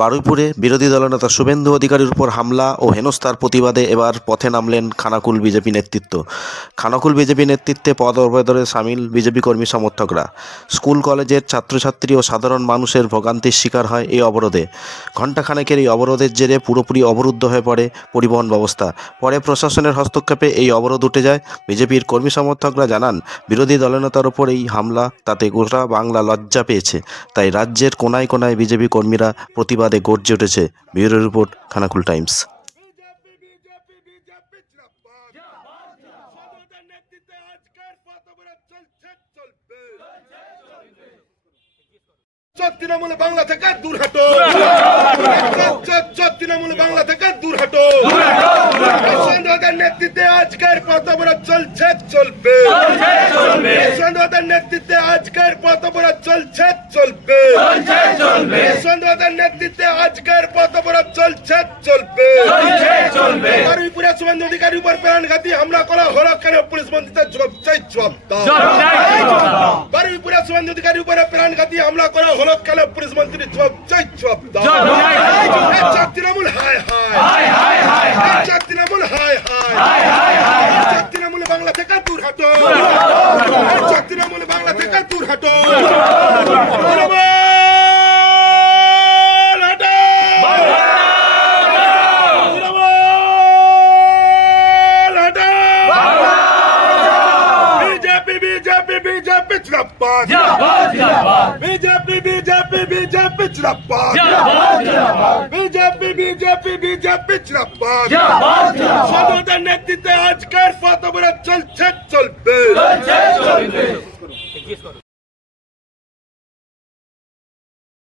বারুইপুরে বিরোধী দলনেতা শুভেন্দু অধিকারীর উপর হামলা ও হেনস্থার প্রতিবাদে এবার পথে নামলেন খানাকুল বিজেপি নেতৃত্ব। খানাকুল বিজেপি নেতৃত্বে পদ অবরোধে সামিল বিজেপি কর্মী সমর্থকরা। স্কুল কলেজের ছাত্রছাত্রী ও সাধারণ মানুষের ভোগান্তির শিকার হয় এই অবরোধে। ঘণ্টাখানেকের এই অবরোধের জেরে পুরোপুরি অবরুদ্ধ হয়ে পড়ে পরিবহন ব্যবস্থা। পরে প্রশাসনের হস্তক্ষেপে এই অবরোধ উঠে যায়। বিজেপির কর্মী সমর্থকরা জানান, বিরোধী দলনেতার ওপর এই হামলা তাতে গোটা বাংলা লজ্জা পেয়েছে। তাই রাজ্যের কোনায় কোনায় বিজেপি কর্মীরা প্রতিবাদে গর্জে উঠেছে। Bureau report, Khanakul Times. Trinamool Bangla থেকে দূর হটো, তৃণমূল বাংলা থেকে দূর হটো। সন্ধ্যাদের নেতৃত্বে আজকের পথ অবরোধ চলছে, চলবে। সন্ধ্যাদের নেতৃত্বে আজকের পথ অবরোধ চলছে, চলবে। সন্ধ্যাদের নেতৃত্বে আজকের পথ অবরোধ চলছে, চলবে। বারুইপুরে শুভেন্দু অধিকারীর উপর প্রাণঘাতী হামলা করা হলো কেন? পুলিশ মন্ত্রীতে জবাব চাই, জবাব দাও। বারুইপুরে শুভেন্দু অধিকারীর উপরে প্রাণঘাতী হামলা করা হলো কেন? পুলিশ মন্ত্রী জবাব চাই, জবাব দাও। তৃণমূল হায় হায়, তৃণমূল হায় হায়, তৃণমূল বাংলা থেকে দূর হটো, তৃণমূল বাংলা থেকে দূর হটো। बीजेपी बीजेपी जिंदाबाद, बीजेपी बीजेपी बीजेपी जिंदाबाद, बीजेपी बीजेपी बीजेपी जिंदाबाद। সন্ধ্যাদের নেতৃত্বে আজকের পথ অবরোধ চলছে, চলবে।